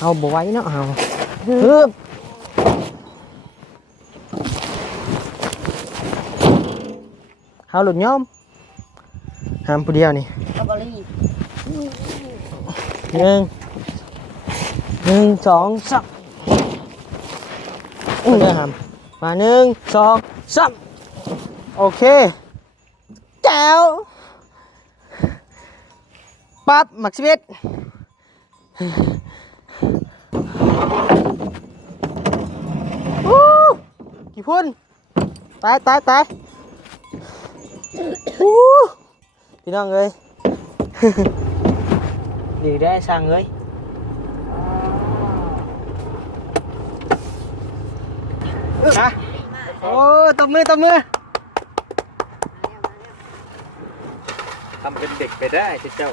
เอาบ่ไหว้เนาะเอาฮึบเอาหลุดย่อมห้ามผู้เดียวนี่หนึ่งสองสามเนื้อหามมาหนึ่งสองสามโอเคแจ๋วปั๊บหมักชีวิตกี่พุ่นตายพี่น้องเอ้ย ดีได้สั่งเอ้ยนะโอ้ตบมือทำเป็นเด็กไปได้เจ้า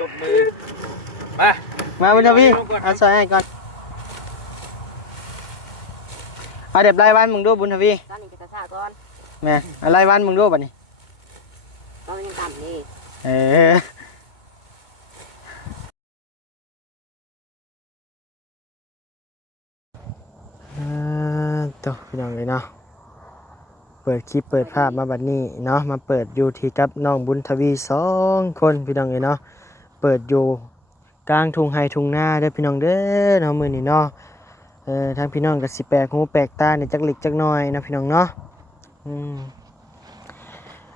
ตบมือมาบุญทวีเอาใส่ให้ก่อนเอาเด็บไล่วันมึงดูบุญทวีตอนนี้จะกระซ่าก่อนแม่ไล่วันมึงดูบัดนี้ตอนนี้ต่ำนี่ตัวพี่น้องเลยเนาะเปิดคลิปเปิดภาพมาบัดนี้เนาะมาเปิดอยู่ที่กับน้องบุญทวี2 คนพี่น้องเลยเนาะเปิดอยู่กลางทุ่งไร่ทุ่งนาเด้อพี่น้องเด้อเนาะมื้อนี้เนาะทางพี่น้องก็สิแปลกหูแปลกตาเนี่ยจักเล็กจักน้อยนะพี่น้องเนาะ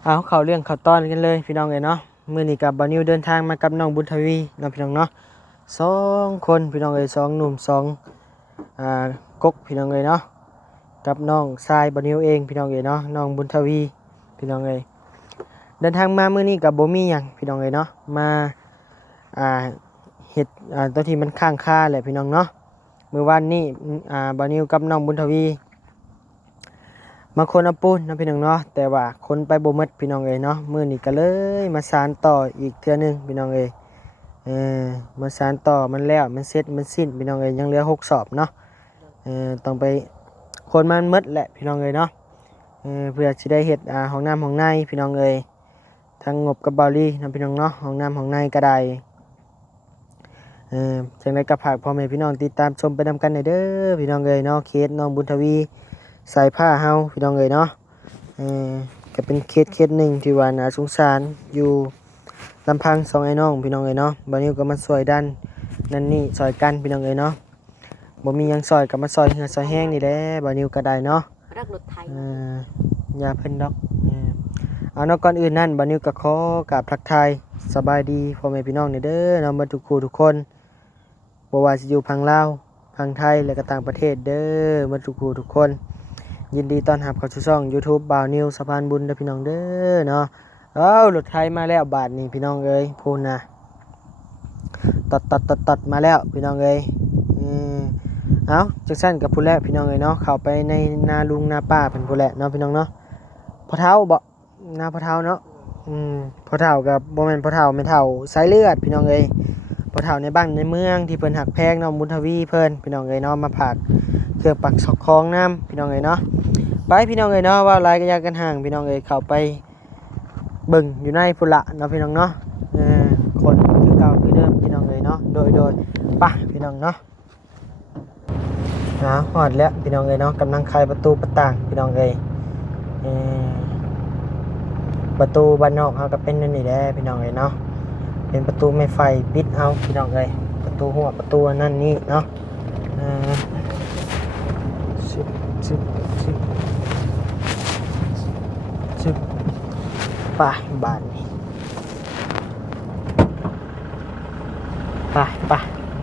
เอาเข้าเรื่องเข้าตอนกันเลยพี่น้องเลยเนาะมื้อนี้กับบ่าวนิวเดินทางมากับน้องบุญทวีเนาะพี่น้องเนาะ2 คนพี่น้องเอ้ย2 หนุ่ม2กกพี่น้องเอ้ยเนาะกับน้องทรายบ่าวนิวเองพี่น้องเอ้ยเนาะน้องบุญทวีพี่น้องเอ้ยเดินทางมามื้อนี้กับบ่มีหยังพี่น้องเอ้ยเนาะมาเฮ็ดตัวที่มันค้างคาแหละพี่น้องเนาะมื้อวานนี้บ่าวนิวกับน้องบุญทวีมาคนเอาปูนนะพี่น้องเนาะแต่ว่าคนไปบ่หมดพี่น้องเอ้ยเนาะมื้อนี้ก็เลยมาสานต่ออีกเทื่อนึงพี่น้องเอ้ยมาสานต่อมันแล้วมันเสร็จมันสิ้นพี่น้องเอ้ยยังเหลือ6 สอบเนาะต้องไปคนมันหมดแหละพี่น้องเอ้ยเนาะเพื่อสิได้เฮ็ดห้องน้ำห้องในพี่น้องเอ้ยทั้งงบกับบาลีนะพี่น้องเนาะห้องน้ำห้องในก็ได้จังได๋ก็ฝากพ่อแม่พี่น้องติดตามชมไปนำกันเด้อพี่น้องเอ้ยเนาะเคสน้องบุญทวีสายผ้าเฮาพี่น้องเอ้ยเนาะก็เป็นเคสหนึ่งที่ว่าน่าสงสารอยู่ลำพัง2 ไอ้น้องพี่น้องเอ้ยเนาะบ่นิวก็มาช่วยดันนั่นนี่ช่วยกันพี่น้องเอ้ยเนาะบ่มีหยังช่วยก็มาช่วยเหือช่วยแห้งนี่แหละบ่นิวก็ได้เนาะรักรถไทยอย่าเพิ่นดอกเอาเนาะก่อนอื่นนั่นบ่นิวก็ขอกราบทักทายสบายดีพ่อแม่พี่น้องนี่เด้อเนาะบ่ทุกคู่ทุกคนบ่ว่าสิอยู่พังลาวพังไทยและก็ต่างประเทศเด้อบ่ทุกคู่ทุกคนยินดีต้อนรับเข้าสู่ช่อง YouTube บ่าวนิวสะพานบุญเด้อพี่น้องเด้อเนาะรถไทยมาแล้วบาทนี้พี่น้องเอ้ยพูนนะตัดมาแล้วพี่น้องเอ้ยเอาจังซั่นกับผู้แลพี่น้องเอ้ยเนาะเข้าไปในนาลุงนาป้าเพิ่นผู้แลเนาะพี่น้องเนาะพ่อเฒ่าบ่นาพ่อเฒ่าเนาะพ่อเฒ่ากับบ่แม่นพ่อเฒ่าแม่เฒ่าสายเลือดพี่น้องเอ้ยพ่อเฒ่าในบ้านในเมืองที่เพิ่นหักแพงน้องบุญทวีเพิ่นพี่น้องเอ้ยเนาะมาฝากเครื่องปักคลองน้ำพี่น้องเอ้ยเนาะไปพี่น้องเอ้ยเนาะว่าหลายก็อยากกันห่างพี่น้องเอ้ยเข้าไปเบิ่งอยู่ในพุ่นละเนาะพี่น้องเนาะคนคือเก่าคือเดิมพี่น้องเอ้ยเนาะโดยปะพี่น้องเนาะฮอดแล้วพี่น้องเอ้ยเนาะกำลังไขประตูประต่างพี่น้องเอ้ยประตูบ้านนอกเฮาก็เป็นนั่นนี่แหละพี่น้องเอ้ยเนาะเป็นประตูไม้ไฟปิดเอาพี่น้องเอ้ยประตูหัวประตูนั่นนี่เนาะชึบไปบ้านนี้ไป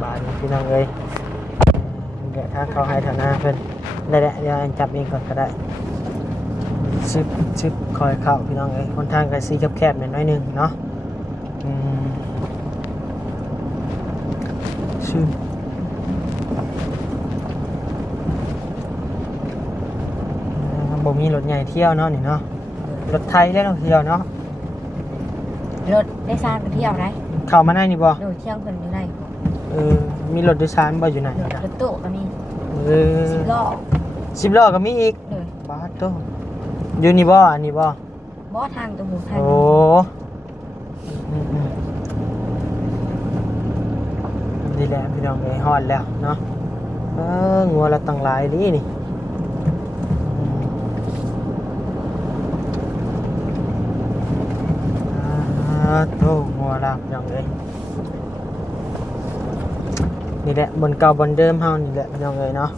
บ้านนี้พี่น้องเอ้ยเดี๋ยวถ้าเขาให้ฐานะเพิ่นได้เดี๋ยวจับเองก่อนก็ได้ชึบคอยเข้าพี่น้องเอ้ยคนทางก็สีแคบๆหน่อยนึงเนาะชึบบ่มีรถใหญ่เที่ยวเนาะนี่เนาะรถไทยแล้วเที่ยวเนาะรถได้ซานไปเที่ยวไหนเข้ามาได้นี่บ่โดยเที่ยวเพิ่นอยู่ไหนมีรถโดยสารบ่อยู่ไหนรถตู้ก็มี10 ล้อก็มีอีกบาสโตอยู่นี่บ่อันนี้บ่ทางตรงหูทางโช นี่แหละพี่น้องเอ้ยฮอดแล้วเนาะงัวละตั้งหลายดีนี่โตงัวละพี่น้องเอ้ยนี่แหละบนเก่าบนเดิมเฮานี่แหละพี่น้องเอ้ยเนาะ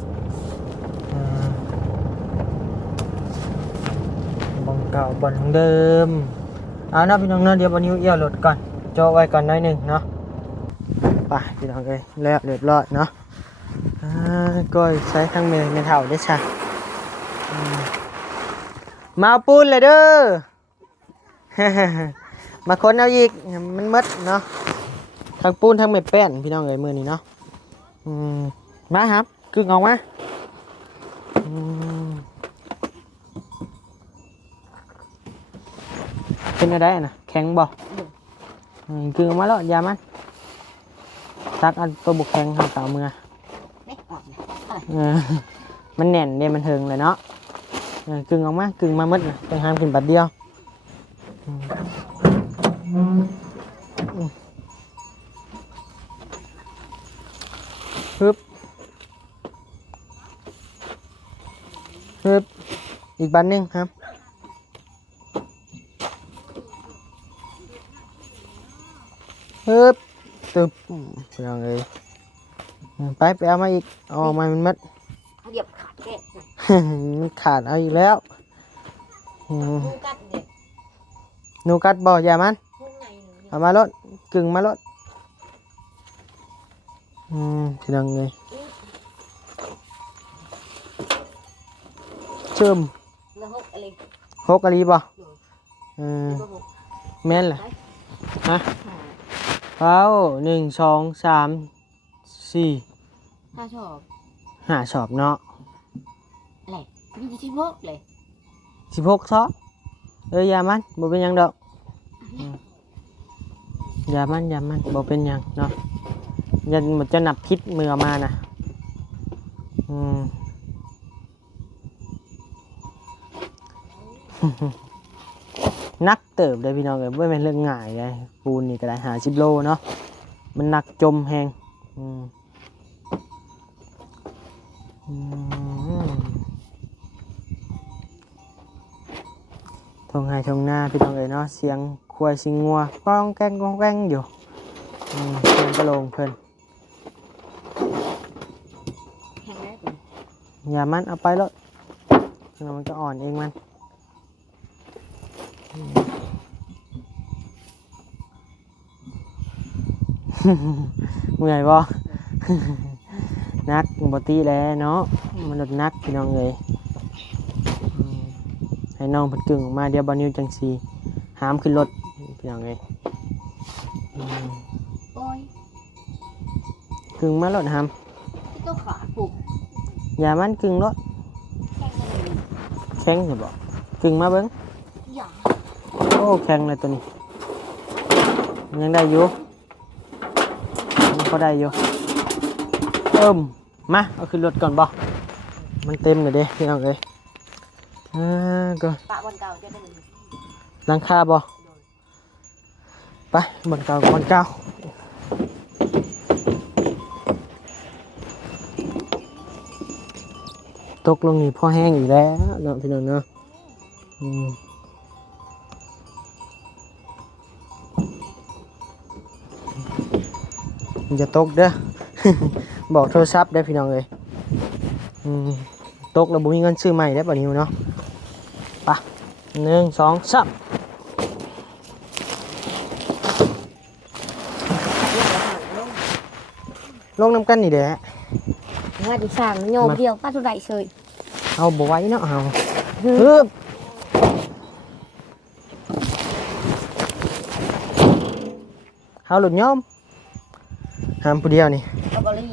บนเก่าบนเดิมเอาเนาะพี่น้องเนาะเดี๋ยววันนี้เอี่ยวรถก่อนโจไว้ก่อนหน่อยหนึงเนาะไปพี่น้องเอ้ยแล้วเรียบร้อยเนาะก้อยใช้ทั้งเมย์เท่าได้ช่ะมาเอาปูนเลยเด้อ มาค้นเอาอีกมันมดเนาะทั้งปูนทั้งเม็ดแป้นพี่น้องเอ้ยมือนี้เนาะมาครับกึ่งออกมาเป็นอะไรนะแข็งบ่กึ่งออกมาแล้วยามันตักอันตัวบุกแข็งทางเต่ามือมันแน่นเนี่ยมันเทิงเลยเนาะกึ่งออกมากึ่งมามืดจังห้ามขึ้นบัดเดียวฮึบฮึบอีกบันหนึ่งครับฮึบตึบไปเอาเลยไปเอามาอีกเอาออกมามันมัด เหยียบขาดแก่ มันขาดเอาอีกแล้ว มูกัดเด็ก นูกัดบ่อย่ามัน มูไง เอามารถกึ่งมารถทีนังเลยเชื่อม แล้วหกอะไร หกอะไรบ่แม่นแหละฮะเอา1 2 3 4 ถ้าชอบ 5 ชอบเนาะ อะไรมีที่พกเลย 16 ชอบอย่ามันบ่เป็นหยังดอกอย่ามันบ่เป็นหยังเนาะยันมันจะนับพิษมือมานะนักเติบเลยพี่น้องเลยไม่เป็นเรื่องง่ายเลยปูนนี่ก็ได้50 โลเนาะมันหนักจมแหงทงไห้ทงหน้าพี่น้องเลยเนาะเสียงควายสิงงัวก้องแกงอยู่เพิ่นก็ลงเพิ่น แห้งได้ก่อน อย่ามันเอาไปแล้วมันก็อ่อนเองมันเมื่อยบ่ นักบอตี้แล้วเนาะมันนักพี่น้องเลยให้น้องเพิ่นกึ่งออกมาเดี๋ยวบอนิวจังซีหามขึ้นรถพี่น้องเลยโอ้ย กึ่งมารถหาม ที่ต้องขาปลุก อย่ามันกึ่งรถ แข็งเลย แข็งสิบ่กึ่งมาเบิ้ง อย่า โอ้แข็งเลยตัวนี้ยังได้อยู่ยังพอได้อยู่มาเอาขึ้นรถก่อนบ่มันเต็มเลยเด้พี่น้องเลยก็ ปะบนเก่าจะได้ หลังคาบ่ไปบนเก่าบนเก่าตกลงนี่พอแห้งอีกแล้วเนาะพี่น้องเนาะอย่าตกเด้อ บอกโทรศัพท์ได้พี่น้องเลยตกแล้วบุญเงินซื้อใหม่ได้ป่ะนิวเนาะไป1 2 3ลงน้ำกันนี่แหละ ว่าจะสั่งโยมเดียวป้าทุไรเฉย เอาบ่ไว้เนาะเอาฮึบเอาหลุดย่อมห้ามผู้เดียวนี่ กับบอลลี่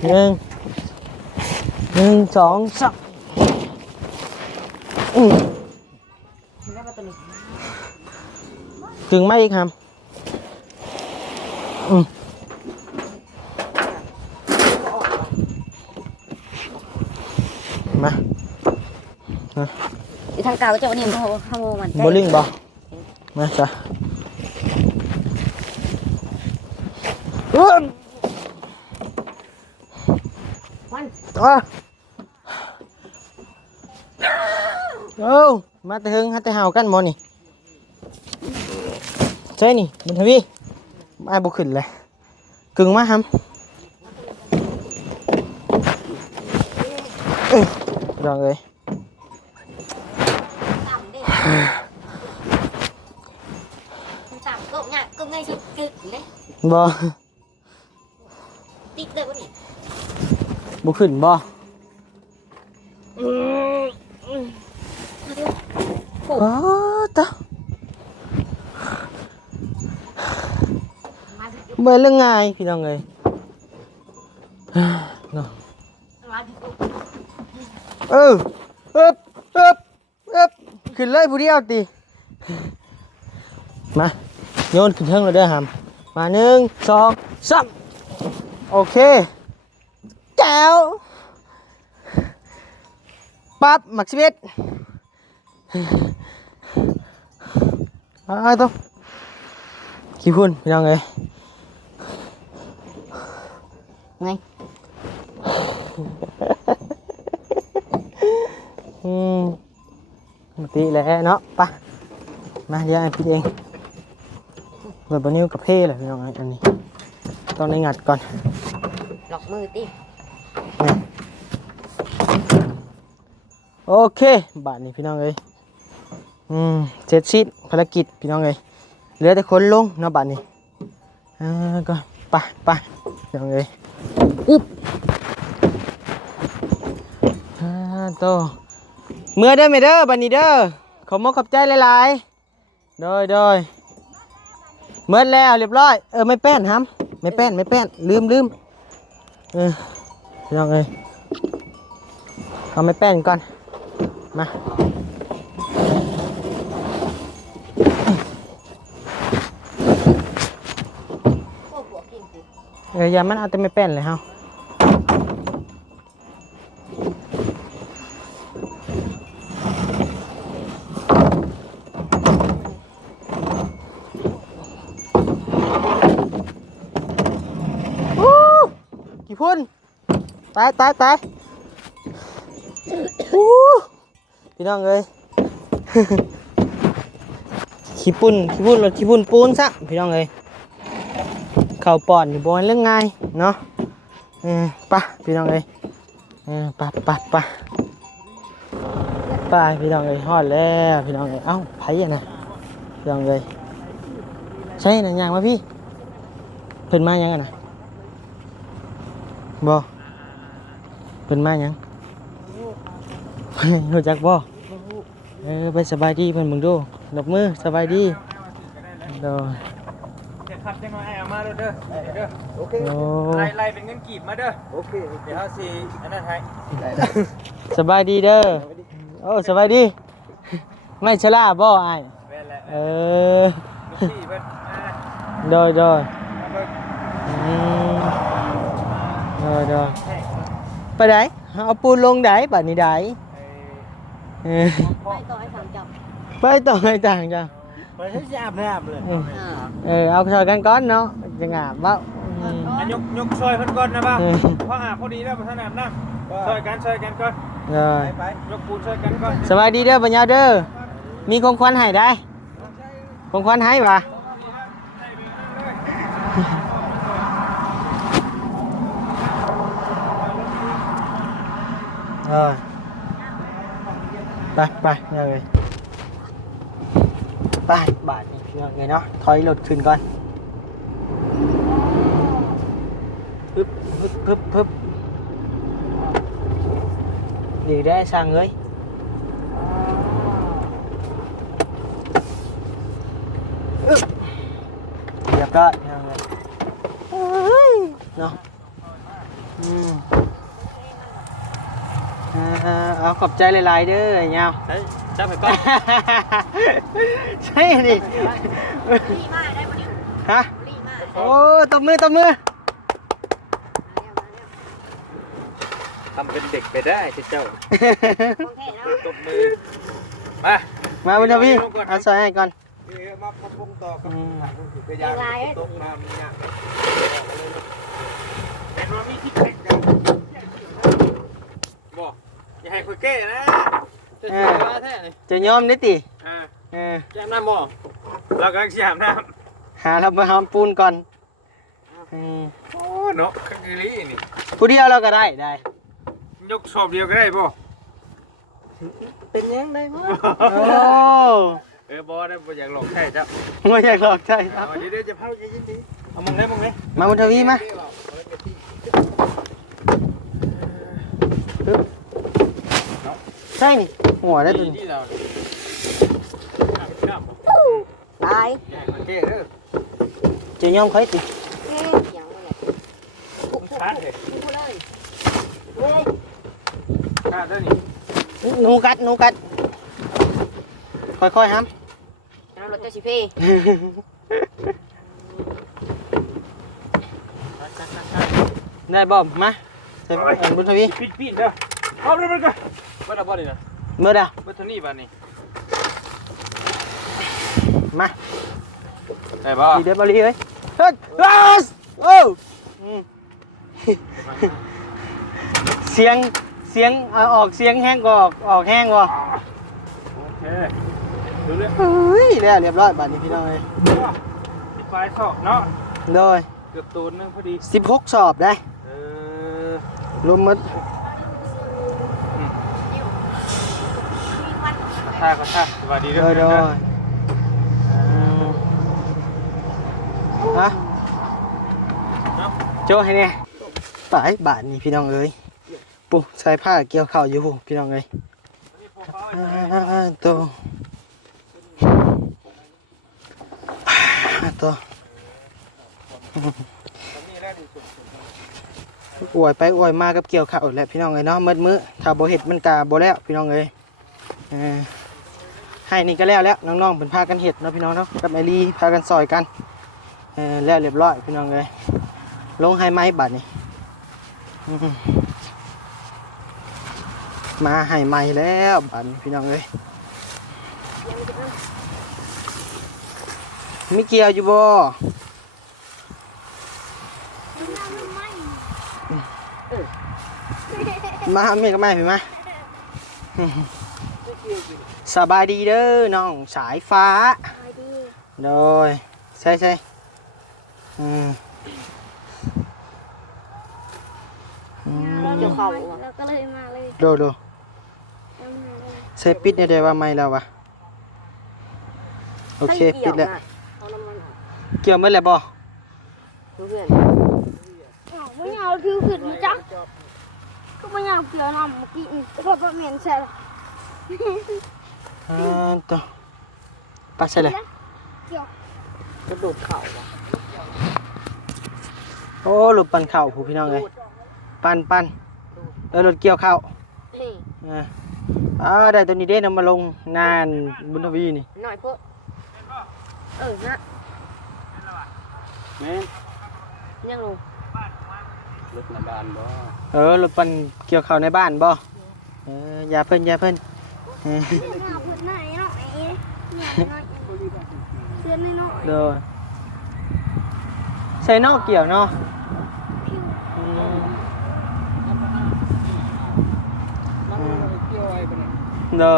1 2 3ได้ประตูนี้ กึ่งไม่อีกครับมา ทางเก่าจะวันนี้เขาโมมัน โบลิ่งบ่มาจ้ะ มัน เอ้ามาแต่หึงหาแต่เห่ากันบ่นี่ใช่นี่บุญทวีอ้ายบ่ขึ้นเลยกึ่งมาหำพี่น้องเอ้ย ต่ำดิต่ำก็ง่ายสุดกึกเลย บ่ ติดเลยวันนี้ บ่ขึ้นบ่ อ๋อตะ มาถึง เบิ่งเรื่องง่ายพี่น้องเอ้ยเนาะ มาถึง เอิบเอิบขึ้นเลยผู้เดียวติมาโยนขึ้นเทิงเลยเด้อหำมา1 2 3โอเคแจ๋วปั๊บหมัก11ต้องขี้พุ่นพี่น้องเอ้ย ไง มาตีแล้วเนาะปะมาเดี๋ยวไอ้พี่เองแบบนิ้วกับเพ่เลยพี่น้องอันนี้ต้องได้งัดก่อน หลอกมือติ นี่โอเคบาทนี้พี่น้องเอ้ยเสร็จสิ้นภารกิจพี่น้องเอ้ยเหลือแต่คนลงเนาะบาทนี้ก็ไปพี่น้องเอ้ยอึ๊บโตเมื่อเด้อเมเด้อบาทนี้เด้อขอบมกขอบใจหลายๆโดยเมื่อแล้วเรียบร้อยไม่แป้นครับไม่แป้นลืมพี่น้องเอ้ยเอาไม่แป้นก่อนมาอย่ามันเอาแต่ไม่แป้นเลยเฮากี่พุ่นตายพี่น้องเอ้ย ขี้ปุ่นรถขี้ปุ่นปูนซะพี่น้องเอ้ยเข่าปอดอยู่บนเรื่องง่ายเนาะไปพี่น้องเอ้ยไปพี่น้องเอ้ยฮอดแล้วพี่น้องเอ้ยเอ้าไผอ่ะนะพี่น้องเอ้ยใช่น่ะย่างมาพี่เพิ่นมายังอ่ะนะบ่เพิ่นมายังรู้จักบ่ไปสบายดีเพิ่นมึงดูดอกมือสบายดีโดย จะขับยังไงเอามาเด้อโอเค โอ้ ไล่เป็นเงินกีบมาเด้อโอเคเดี๋ยวเขาสิอันนั้นให้ สบายดีเด้อโอ้สบายดีไม่ชราบ่อ้าย แม่นแหละ เออ ลูกพี่เพิ่นโดยมาเบิ่ง อืมโดยไปไหนเอาปูนลงไหนบัดนี้ไหนเออ ไปต่อให้สั่งจับ ไปต่อให้ต่างจ้ะ ไปใช้อาบน้ำเลย เอาซอยกันก้อนเนาะจะงาบบ่อืม ยกช่วยเพิ่นก่อนนะป่ะ เออ เพราะอาบพอดีแล้วบ่ทันอาบน้ำช่วยกันก่อน เลย ไปยกปูนช่วยกันก่อน สบายดีเด้อปัญญาเด้อมีของขวัญให้ได้ของขวัญให้ป่ะไปเลยไปบาทนี่พี่น้องไงเนาะถอยรถขึ้นก่อนปึ๊บดีได้สั่งเลยเรียบร้อยพี่น้องเลยเนาะเอาขอบใจหลายๆเด้อไอ้เงา จับไปก่อน ใช่ดิ รีมาได้ปะเนี่ย ฮะ รีมา โอ้ตบมือ ทำเป็นเด็กไปได้เจ้า โอเคเนาะ ตบมือมา มาบุญทวีเอาซอยให้ก่อน ม มาปรุงต่อกับทางคุณถือกระยาตกน้ำนี่เนี่ยแต่ว่ามีที่แข่งกันบอกอย่าให้คุยเก้นะจะเสียแท้เลย จะยอมนิติ แก้มน้ำบ่เรากำลังเสียน้ หาเราไปหอมปูนก่อน ำโอ้เนาะคักกิลีนี่ ผู้เดียวเราก็ได้ ยกสอบเดียวก็ได้บ่ เป็นยังได้บ่โอ้ บ่ได้บ่อยากหลอกใช่จ้ะ ไม่อยากหลอกใช่ครับ เดี๋ยวจะเผาใจยินดีเอามึงเลยมึงเลย มาบุญทวีมาใช่นี่หัวได้ตัวนี้ ที่เรา ตาย เก้เด้อ จะยอมค่อยติ อย่างนั้นแหละ ชาร์จเลย พูดเลย ชาร์จเด้อนี่ หนูกัดค่อยๆครับ น้ำรถเจ้าชิพี่ ได้บ่มาใส่บุญทวี ปิดเด้อเอาเด้อมันก็บ่ได้บ่ได้นะ เมื่อใด บ่ทันนี่บัดนี้ มา ได้บ่ ดีเดบอลีเอ้ยเฮ้ยโอ้เสียงออกเสียงแห้งก็ออกแห้งบ่ โอเคดูเลย เฮ้ยแล้วเรียบร้อยบัดนี้พี่น้องเอ้ย ปิดไฟสอบเนาะ โดย เกือบตูนนึงพอดี 16สอบได้ อ รวมหมด ท่าก็ท่าสวัสดี โด เด้ ย อ ฮะโจให้เนี่ยไปบาทนี่พี่น้องเอ้ยปุ๊ใส่ผ้าเกี่ยวข้าวอยู่พี่น้องเอ้ยตัวอวยไปอวยมากับเกี่ยวข้าวแหละพี่น้องเอ้ยเนาะมืดมื้อถ้าบ่เฮ็ดมันกาบ่แล้วพี่น้องเอ้ยให้นี่ก็แล้วน้องๆเป็นพากันเฮ็ดเนาะพี่น้องเนาะกับไอรีพากันซอยกันแล้วเรียบร้อยพี่น้องเอ้ยลงให้ไม้บัดนี่มาให้ไม้แล้วบัดนี้พี่น้องเอ้ยมีเกี่ยวอยู่บ่มาเมียกับแม่พี่มาสบายดีเด้อน้องสายฟ้าโดยใช่เดี๋ยวเขา แล้วก็เลยมาเลย โดใส่ปิดเนี่ยได้ว่าไม่แล้ววะโอเคปิดแล้ว เอาน้ำมัน เกี่ยวไม่แล้วบ่ เพื่อน ไม่เอาคือขึ้นจักก็ไม่เอาเกลือน้ำเมื่อกี้ก็บะเหม็นใช่หรอ ต่อปัดใส่เลย กระโดดเข่าว่ะ โอ้รถปั่นเข่าผู้พี่น้องเลยปั่นรถเกี่ยวข้าวได้ตัวนี้เด้นำมาลงงานบุญทวีนี่ หน่อยพวกนะ แม่น ยังลง รถในบ้านบ่ รถปั่นเกี่ยวข้าวในบ้านบ่อย่าเพิ่น ไม่เอาพื้นไหนหน่อยเนี่ยหน่อยเสื้อหน่อย เด้อใส่นอกเกี่ยวเนาะเด้อ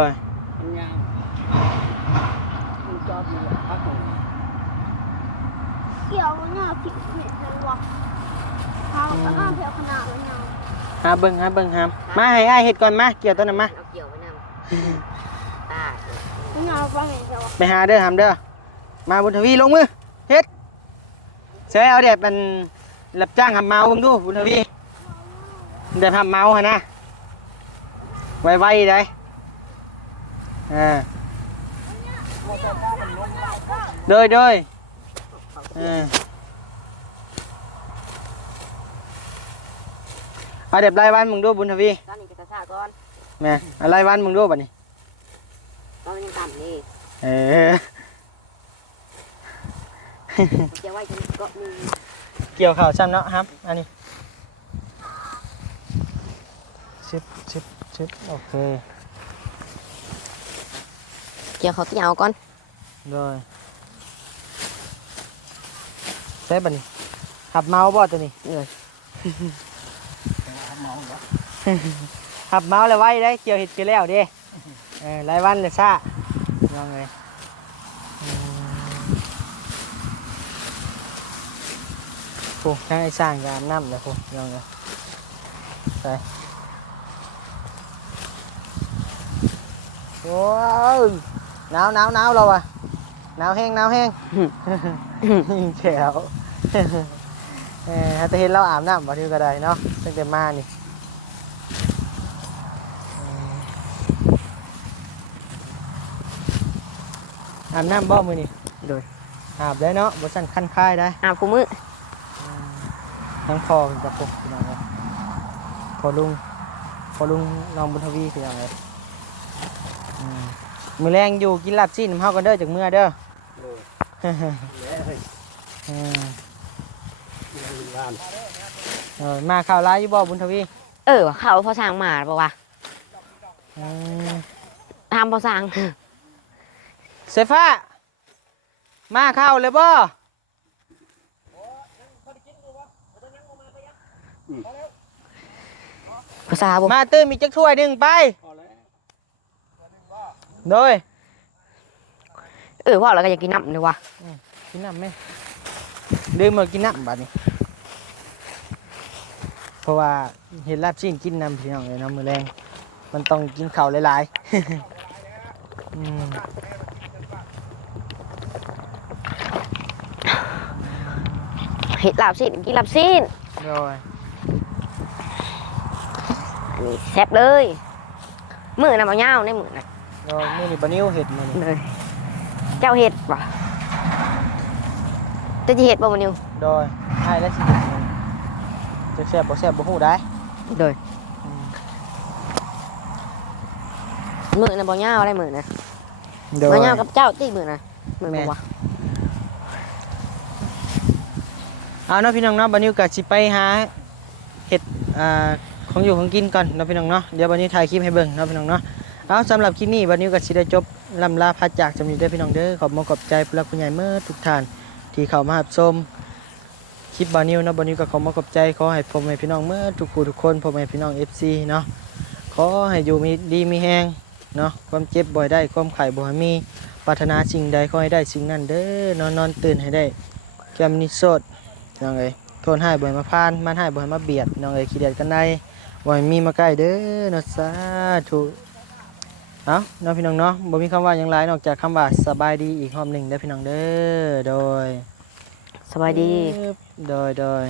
เกี่ยวเนี่ยผิดเหม็นเลยว่ะเขาก็น่าเพียขนาดเลยเนาะ หาเบิ่งมาให้อ้ายเฮ็ดก่อนมาเกี่ยวตัวนั้นมา เอาเกี่ยวไว้นำตา ไม่เอาบะเหม็นใช่หรอ ไปหาเด้อหามเด้อมาบุญทวีลงมือเฮ็ดใช้เอาเด็ดมันรับจ้างหำเมาเบิ่งดูบุญทวีเด็ดหำเมาหั่นนะไวๆได้โดยเอาเด็ดรายวันมึงดูบุญทวี ตอนนี้จะซาก่อน แม่เอารายวันมึงดูบัดนี้ ตอนนี้ต่ำนี่ จะไว้จนเกาะมือ เกี่ยวข่าวซ้ำเนาะครับอันนี้ชิบโอเค เกี่ยวเขาเกี่ยวก่อน โดย ส่บัดนี้หับเมาบ่ตัวนี้ หับเมาแล้วไว้ได้เกี่ยวเห็ดเกี่ยวแล้วเด้รายวันเลยซ่าลองเลยโอ้ทั้งไอ้สร้างยามน้ำเลยโอ้ลองเลยใส่ว้าวหนาวเราอะหนาวแห้งแฉวถ้าจะเห็นเราอาบน้ำบ่ที่ก็ได้เนาะตั้งแต่มานี่อาบน้ำบ่มือนี่โดยอาบได้เนาะบ่สั่นคันคายได้ อาบกูมือ ทั้งพอจะปกพี่น้องเลยพอลุงน้องบุญทวีพี่น้องเลยมือแรงอยู่กินลาบซีนเฮากันเด้อจากเมื่อเด้อมาข่าวร้ายอยู่บ่บุญทวี ว่ะเขาพอสร้างมาป่าวะทำพอสร้าง เซฟ้ามาเข้าเลยบ่ ภาษาบ่ มาตื้มอีกจักถ้วยหนึ่งไปโดย ว่าเราก็อยากกินน้ำเลยวะ กินน้ำไหมดื่มมากินน้ำบัดนี้เพราะว่าเห็นลาบซีนกินน้ำพี่น้องเลยน้ำมือแรงมันต้องกินข้าวหลายๆ เห็ดลาบซีนกินลาบซีน โดย อันนี้แซ่บเลยมือน่ะมาเงาในมือน่ะ โดยมื้อนี้บะนิ้วเห็ดมื้อนี้ เลยเจ้าเห็ดป่ะจะเห็ดบ่มานิว โดยให้แล้วสิเห็ดมื้อนี้จะแซ่บบ่แซ่บบ่ฮู้ได้ โดยมือน่ะบ่เงาได้มือน่ะ โดย มาเงากับเจ้าตีมือน่ะมือบ่วะ เอาเนาะพี่น้องเนาะบะนิ้วก็สิไปหาเห็ดของอยู่ของกินก่อนเนาะพี่น้องเนาะเดี๋ยวบะนิ้วถ่ายคลิปให้เบิ่งเนาะพี่น้องเนาะเอาสำหรับคลิปนี้บะนิ้วก็สิได้จบลำลาพัดจากจำนี้เด้อพี่น้องเด้อขอบคุณขอบใจผู้หลักผู้ใหญ่เมื่อทุกท่านที่เข้ามารับชมคลิปบะนิ้วเนาะบะนิ้วก็ขอบคุณขอบใจขอให้พ่อแม่พี่น้องเมื่อทุกผู้ทุกคนพ่อแม่พี่น้อง FC เนาะขอให้อยู่มีดีมีแฮงเนาะความเจ็บบ่อยได้ความไข้บ่ให้มีปรารถนาสิ่งใดขอให้ได้สิ่งนั้นเด้อนอนตื่นให้ได้แก้มนิโสดน้องเอ้ยโทนให้บ่ให้มาพานมันให้บ่ให้มาเบียดน้องเอ้ยขี้เดียดกันได้บ่ให้มีมาใกล้เด้อเนาะสาธุเอาเนาะพี่น้องเนาะบ่มีคำว่าหยังหลายนอกจากคำว่าสบายดีอีกรอบหนึ่งเด้อพี่น้องเด้อโดย สบายดี โดย